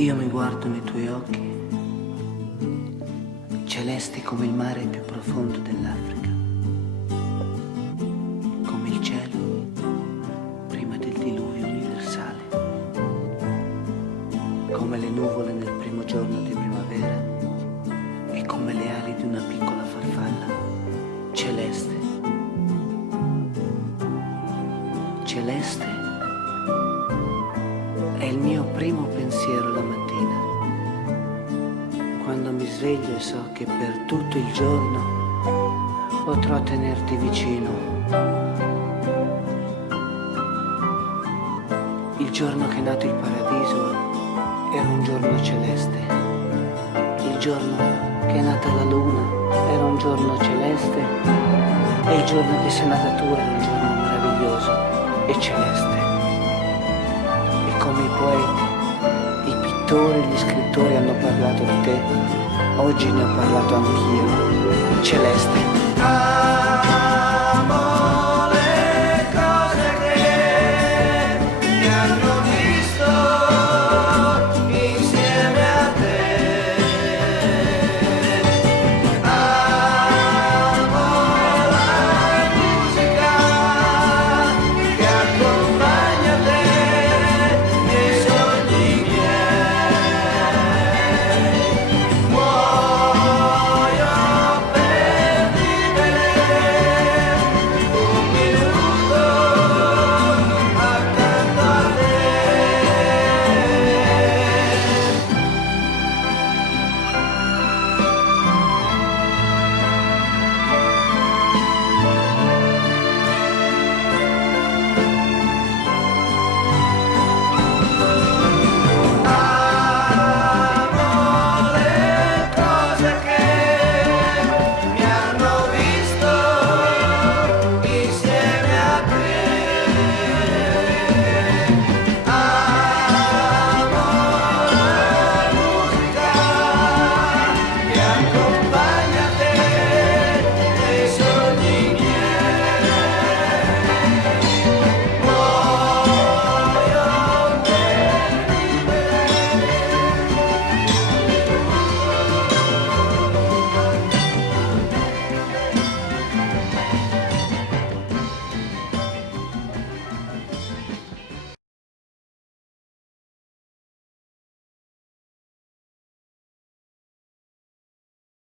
Io mi guardo nei tuoi occhi, celesti come il mare più profondo dell'Africa, come il cielo prima del diluvio universale, come le nuvole nel primo giorno di primavera e come le ali di una piccola farfalla, celeste. Celeste è il mio primo pensiero la mattina, quando mi sveglio e so che per tutto il giorno potrò tenerti vicino. Il giorno che è nato il paradiso era un giorno celeste. Il giorno che è nata la luna era un giorno celeste. E il giorno che sei nata tu era un giorno meraviglioso e celeste. E come i poeti, i pittori, gli scrittori hanno parlato di te, oggi ne ho parlato anch'io, celeste.